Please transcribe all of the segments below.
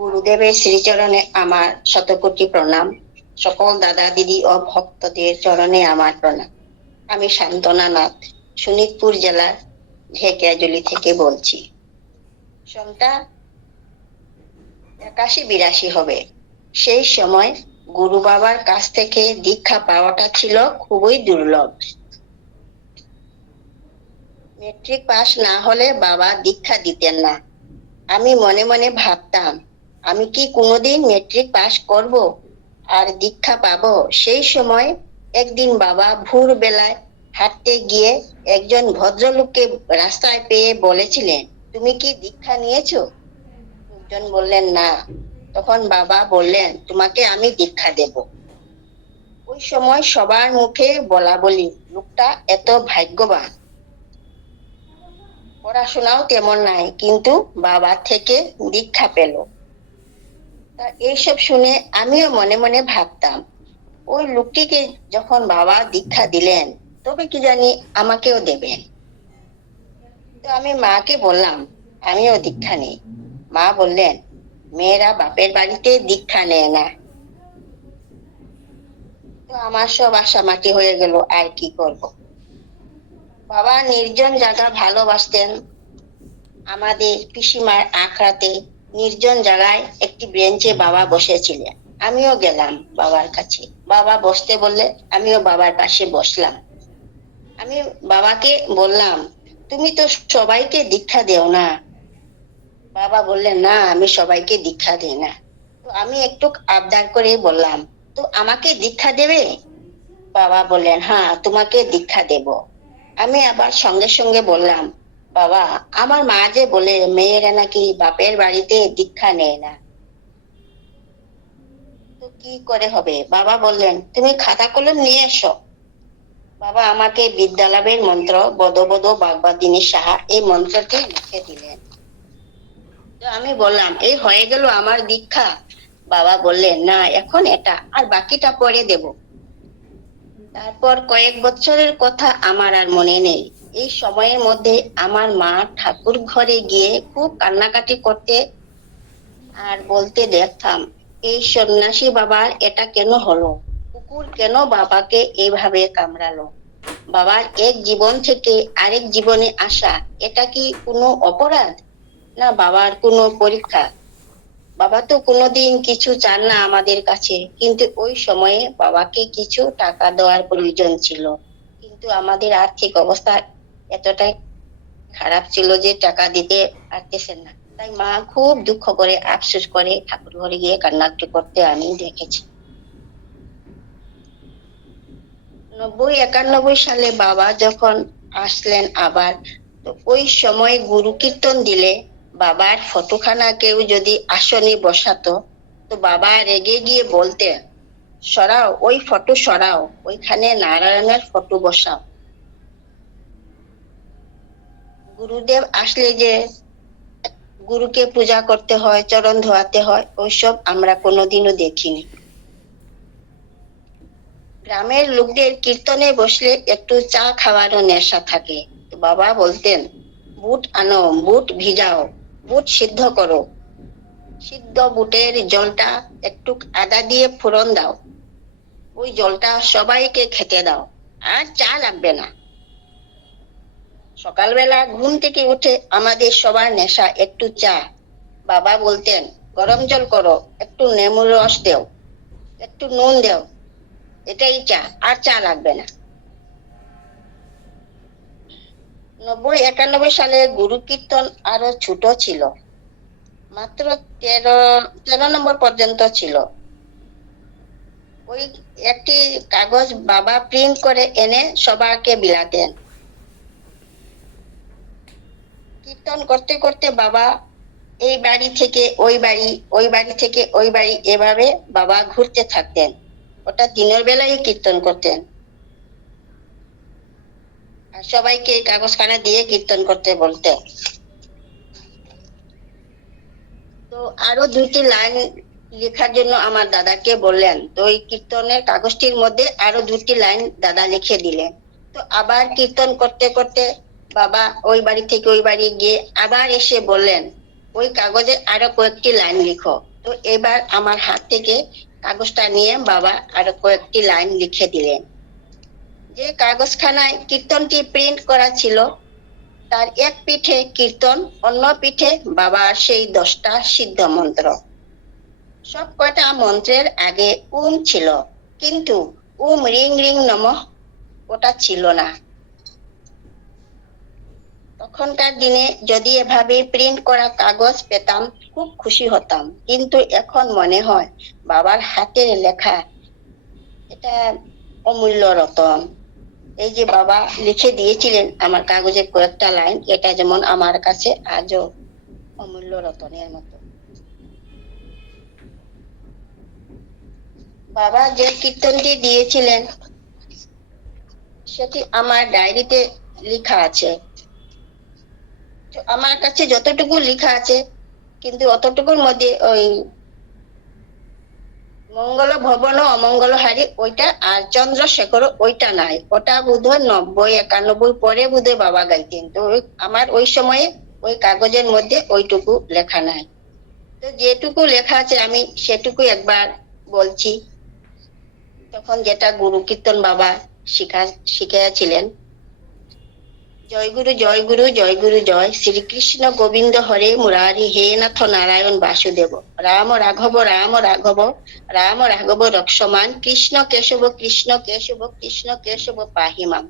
গুরুদেবের শ্রীচরণে আমার শতকোটি প্রণাম। সকল দাদা, দিদি ও ভক্তদের চরণে আমার প্রণাম। আমি শান্তনা নাথ শোনিতপুর জেলার ঢেকিয়াজুলি থেকে বলছি। সনটা একাশি বিরাশি হবে। সেই সময় গুরু বাবার কাছ থেকে দীক্ষা পাওয়াটা ছিল খুবই দুর্লভ। মেট্রিক পাস না হলে বাবা দীক্ষা দিতেন না। আমি মনে মনে ভাবতাম আমি কি কোনোদিন মেট্রিক পাস করব আর দীক্ষা পাবো? সেই সময় একদিন বাবা ভোর বেলায় হাঁটতে গিয়ে একজন ভদ্রলোককে রাস্তায় পেয়ে বলেছিলেন, তুমি কি দীক্ষা নিয়েছো? লোকজন বললেন, না। তখন বাবা বললেন, তোমাকে আমি দীক্ষা দেব। ওই সময় সবার মুখে বলা বলি, লোকটা এত ভাগ্যবান। পড়াশোনাও তেমন নাই, কিন্তু বাবা থেকে দীক্ষা পেল। এইসব শুনে আমিও মনে মনে ভাবতাম, ওই লোকটিকে যখন বাবা দীক্ষা দিলেন, তবে কি জানি আমাকেও দেবেন। তো আমি মাকে বললাম, আমিও দীক্ষা নেই। মা বললেন, মেয়েরা বাপের বাড়িতে দীক্ষা নেয় না। তো আমার সব আশা মাটি হয়ে গেল, আর কি করব? বাবা নির্জন জায়গা ভালোবাসতেন। আমাদের পিসিমার আখড়াতে নির্জন জায়গায় একটি বেঞ্চে বাবা বসেছিলেন। আমিও গেলাম বাবার কাছে। বাবা বসতে বললে, আমিও বাবার পাশে বসলাম। আমি বাবাকে বললাম, তুমি তো সবাইকে দীক্ষা দেও না। বাবা বললেন, না, আমি সবাইকে দীক্ষা দিই না। তো আমি একটু আবদার করে বললাম, তো আমাকে দীক্ষা দেবে? বাবা বললেন হ্যাঁ তোমাকে দীক্ষা দেব। আমি আবার সঙ্গে সঙ্গে বললাম বাবা, আমার মা যে বলে মেয়েরা নাকি বাপের বাড়িতে দীক্ষা নেয় না। তো কি করে হবে? বাবা বললেন, তুমি খাতা কলম নিয়ে এসো। বাবা আমাকে বিদ্যালয়ের মন্ত্র, বদ বদ বাগবাদিনী সাহা, এই মন্ত্রটি লিখে দিলেন। তো আমি বললাম, এই হয়ে গেল আমার দীক্ষা? বাবা বললেন, না, এখন এটা, আর বাকিটা পরে দেব। তারপর কয়েক বছরের কথা আমার আর মনে নেই। এই সময়ের মধ্যে আমার মা ঠাকুর ঘরে গিয়ে খুব কান্নাকাটি করতে আর বলতে দেখতাম, এই সন্ন্যাসী বাবার এটা কেন হলো? কুকুর কেন বাবাকে এইভাবে কামড়ালো? বাবার এক জীবন থেকে আরেক জীবনে আসা, এটা কি কোনো অপরাধ? না, বাবার কোনো পরীক্ষা। বাবা তো কোনোদিন কিছু চান না আমাদের কাছে, কিন্তু ওই সময়ে বাবাকে কিছু টাকা দেওয়ার প্রয়োজন ছিল। কিন্তু আমাদের আর্থিক অবস্থা এতটাই খারাপ ছিল যে টাকা দিতে পারতেছেন না। তাই মা খুব দুঃখ করে, আফসোস করে ঠাকুর ঘরে গিয়ে কান্নাকাটি করতে আমি দেখেছি। নব্বই একানব্বই সালে বাবা যখন আসলেন আবার, তো ওই সময় গুরু কীর্তন দিলে বাবার ফটোখানা কেউ যদি আসনে বসাতো, তো বাবা রেগে গিয়ে বলতেন, সরাও, ওই ফটো সরাও, ওইখানে নারায়ণের ফটো বসাও। গুরুদেব আসলে যে গুরুকে পূজা করতে হয়, চরণ ধোয়াতে হয়, ওইসব আমরা কোনোদিনও দেখিনি। গ্রামের লোকদের কীর্তনে বসলে একটু চা খাওয়ারও নেশা থাকে। বাবা বলতেন, বুট আনো, বুট ভিজাও, বুট সিদ্ধ করো। সিদ্ধ বুটের জলটা একটু আদা দিয়ে ফোড়ন দাও। ওই জলটা সবাইকে খেতে দাও। আর চা লাগবে না। সকালবেলা ঘুম থেকে উঠে আমাদের সবার নেশা, একটু চা। বাবা বলতেন, গরম জল করো, একটু নেমুর রস দেও, একটু নুন দেও, এটাই চা, আর চা লাগবে না। নব্বই একানব্বই সালে গুরু কীর্তন আরও ছোট ছিল। মাত্র তেরো তেরো নম্বর পর্যন্ত ছিল। ওই একটি কাগজ বাবা প্রিন্ট করে এনে সবাইকে বিলাতেন। কীর্তন করতে করতে বাবা এই বাড়ি থেকে ওই বাড়ি ওই বাড়ি থেকে ওই বাড়ি এভাবে বাবা ঘুরতে থাকতেন। ওটা দিনের বেলায় কীর্তন করতেন। আর সবাইকে কাগজখানা দিয়ে কীর্তন করতে বলতেন। তো আরও দুইটি লাইন লেখার জন্য আমার দাদাকে বললেন, তো ওই কীর্তনের কাগজটির মধ্যে আরও দুটি লাইন দাদা লিখে দিলেন। তো আবার কীর্তন করতে করতে বাবা, ওই বাড়ি থেকে ওই বাড়ি গিয়ে আবার এসে বললেন, ওই কাগজে আরও কয়েকটি লাইন লিখো। তো এবার আমার হাত থেকে কাগজটা নিয়ে বাবা আরও কয়েকটি লাইন লিখে দিলেন। যে কাগজখানায় কীর্তনটি প্রিন্ট করা ছিল, তার এক পিঠে কীর্তন, অন্য পিঠে বাবার সেই দশটা সিদ্ধ মন্ত্র। সব কয়টা মন্ত্রের আগে উম ছিল, কিন্তু উম রিং রিং নম, ওটা ছিল না। তখনকার দিনে যদি এভাবে প্রিন্ট করা কাগজ পেতাম, খুব খুশি হতাম। কিন্তু এখন মনে হয়, বাবার হাতের লেখা এটা অমূল্য রতন। এই যে বাবা লিখে দিয়েছিলেন আমার কাগজে কয়েকটা লাইন, এটা যেমন আমার কাছে আজও অমূল্য রতনের মতো। বাবা যে কীর্তনটি দিয়েছিলেন, সেটি আমার ডায়েরিতে লেখা আছে। আমার কাছে যতটুকু লেখা আছে, কিন্তু অতটুকুর মধ্যে ওই মঙ্গল ভবন অমঙ্গল হারি, ওইটা আর চন্দ্রশেখর ওইটা নাই। ওটা বোধহয় নব্বই একানব্বই পরে বোধহয় বাবা গাইতেন। তো আমার ওই সময়ে ওই কাগজের মধ্যে ওইটুকু লেখা নাই। তো যেটুকু লেখা আছে, আমি সেটুকু একবার বলছি। তখন যেটা গুরু কীর্তন বাবা শিখা, শিখিয়েছিলেন জয় গুরু জয় গুরু জয়। গুরু জয় শ্রীকৃষ্ণ গোবিন্দ হরে মুরারি, হে নাথ নারায়ণ বাসুদেব। রাম রাঘব রাম রাঘব রাম রাঘব রক্ষমান। কৃষ্ণ কেশব কৃষ্ণ কেশব কৃষ্ণ কেশব পাহিমাম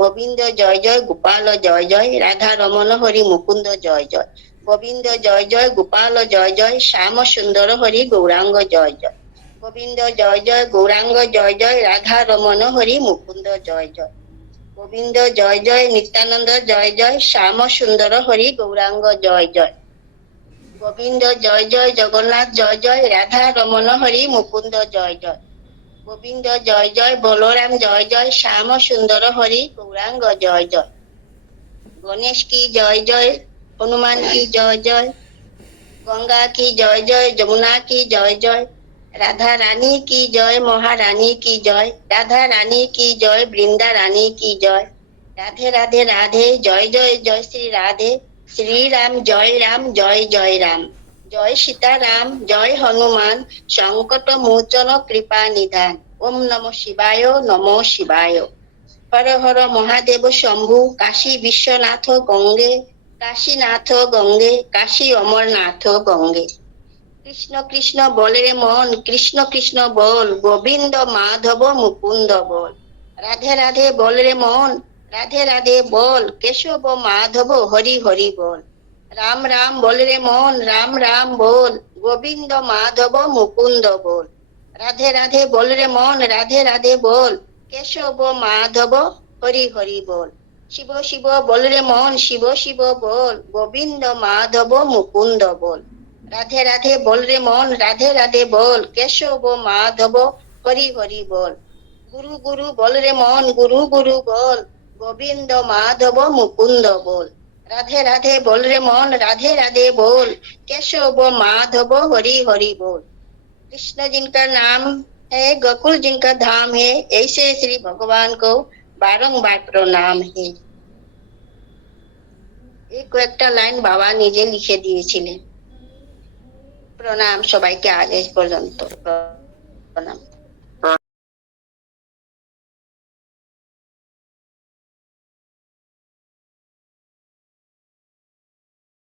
গোবিন্দ জয় জয়, গোপাল জয় জয়, রাধা রমন হরি মুকুন্দ জয় জয়। গোবিন্দ জয় জয়, গোপাল জয় জয়, শ্যাম সুন্দর হরি গৌরাঙ্গ জয় জয়। গোবিন্দ জয় জয়, গৌরাঙ্গ জয় জয়, রাধা রমন হরি মুকুন্দ জয় জয়। গোবিন্দ জয় জয় নিত্যানন্দ জয় জয় শ্যাম সুন্দর হরি গৌরাঙ্গ জয় জয় গোবিন্দ জয় জয় জগন্নাথ জয় জয় রাধা রমন হরি মুকুন্দ জয় জয় গোবিন্দ জয় জয় বলরাম জয় জয় শ্যাম সুন্দর হরি গৌরাঙ্গ জয় জয় গণেশ কি জয় জয় হনুমান কি জয় জয় গঙ্গা কি জয় জয় যমুনা কি জয় জয় রাধা রানী কি জয়, মহারানী কি জয়? রাধা রানী কি জয় বৃন্দা রানী কি জয়? রাধে রাধে রাধে, জয় জয় জয় শ্রী রাধে। শ্রী রাম জয় রাম, জয় জয় রাম। জয় সীতারাম, জয় হনুমান সংকট মোচন কৃপা নিধান। ওম নম শিবায় নম শিবায়। হর হর, মহাদেব শম্ভু, কাশী বিশ্বনাথ গঙ্গে, কাশীনাথ গঙ্গে, কাশী অমরনাথ গঙ্গে। কৃষ্ণ কৃষ্ণ বলে রে মন, কৃষ্ণ কৃষ্ণ বল, গোবিন্দ মাধব মুকুন্দ বল। রাধে রাধে বল রে মন, রাধে রাধে বল, কেশব মাধব হরি হরি বল। রাম রাম বল রে মন, রাম রাম বল, গোবিন্দ মাধব মুকুন্দ বল। রাধে রাধে বল রে মন, রাধে রাধে বল, কেশব মাধব হরি হরি বল। শিব শিব বল রে মন, শিব শিব বল, গোবিন্দ মাধব মুকুন্দ বল। রাধে রাধে বল রে মন রাধে রাধে বল কেশব মাধব হরি হরি বল গুরু গুরু বল রে মন গুরু গুরু বল গোবিন্দ মাধব মুকুন্দ বল राधे राधे बोल रे मोहन राधे राधे बोल केशव माधव हरि हरि बोल कृष्ण जिनका नाम है गोकुल जिनका धाम है ऐसे श्री भगवान को বারংবার প্রণাম হে এই কয়েকটা লাইন বাবা নিজে লিখে দিয়েছিলেন প্রণাম সবাইকে আগে পর্যন্ত প্রণাম।